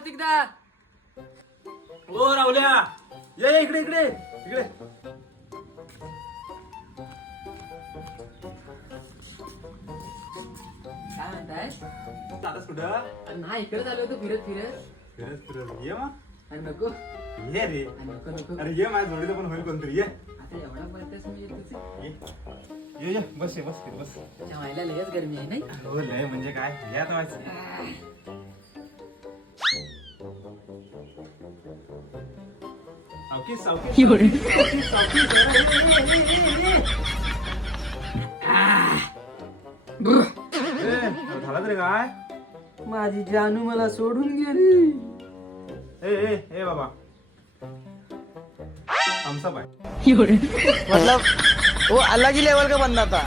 प्रतीकदा. ओ राहुल्या, ये इकडे इकडे इकडे. काय म्हणताय? जातास कुठं? नाही इकडे आलो होतो फिरत फिरत. फिरत फिरत ये मग. अरे नको. ये रे. नको नको. अरे ये माझ्या जोडीला पण होईल कोणतरी. ये आता एवढा बोलतेस मी तुझे. ये ये बस ये बस बस. व्हायला लगेच गरमी आहे नाही. हो लय म्हणजे काय. ये आता वाच. सावकीस सावकीस. झाला तरी काय. माझी जानू मला सोडून गेली. ए ए ए बाबा थम्स अप है. मतलब वो अलग ही लेवल का बंदा था.